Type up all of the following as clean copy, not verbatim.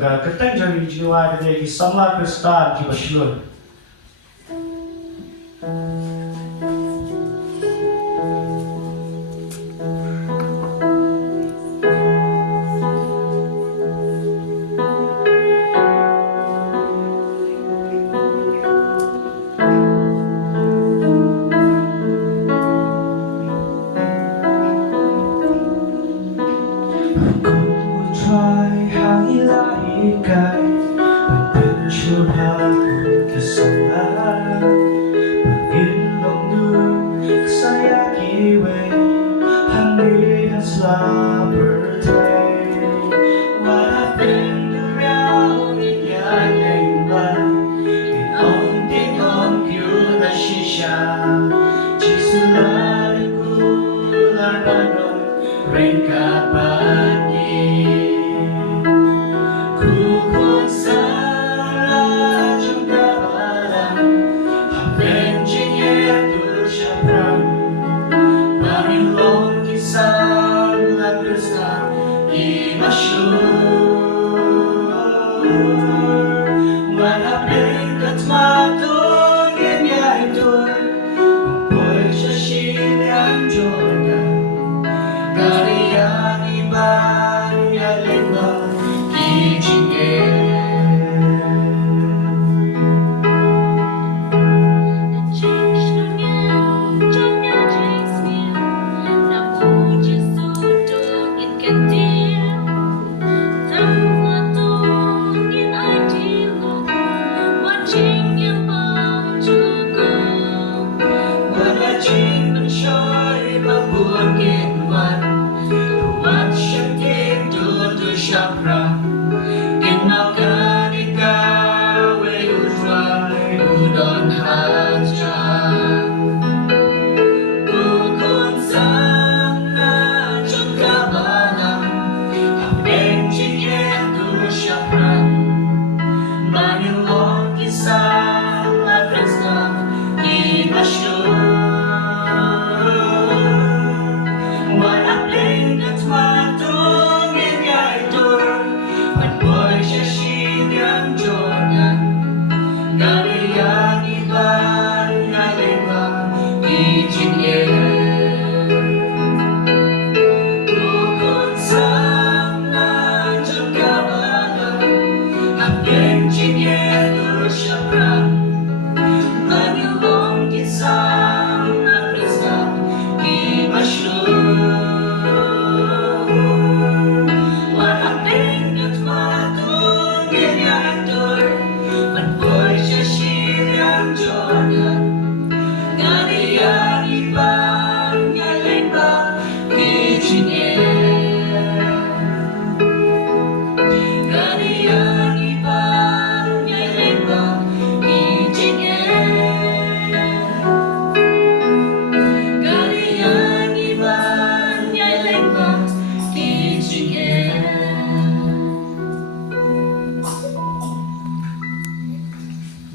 Katang jari jiwa dari Samla Khristan ki Shlur. Try how you like guy, but picture how the Samla. Pagin long nu saya kiwe, hungry and slumber day. What I've been around in your name, but it on you na shisha. Chisula kular banon, rain kapani. Kukun Samla juga malam, benjing itu syabram, Barilong kisah Khristan di Shlur. Manapin kat matong yang itu, mempunyai syashin yang jordan, karya iban yang lembah.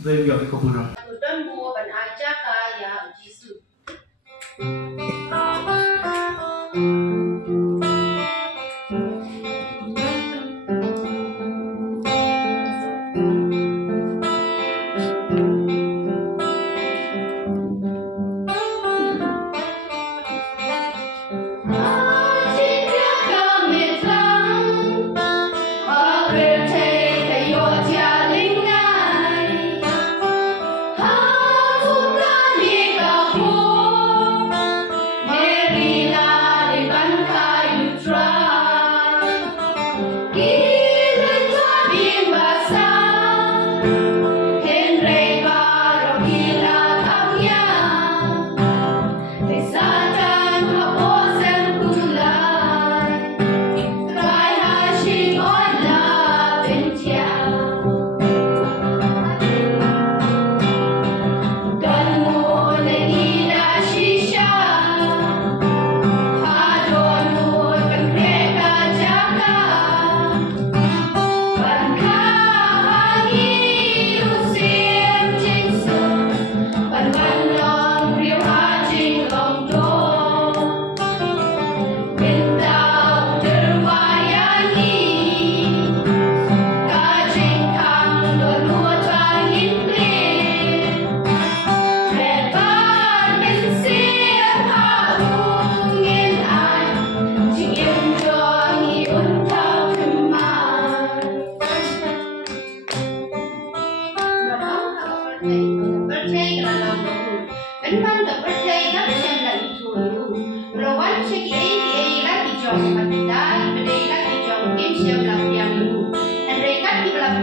Về biểu cái công việc Tuần mua bản ai cha cả ya chỉ sự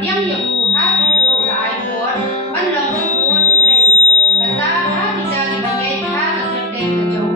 liang yang ku ha tu lai bor ban long ku tu len ban ta ha ti ja ni ban ye ha ka ken den ka chau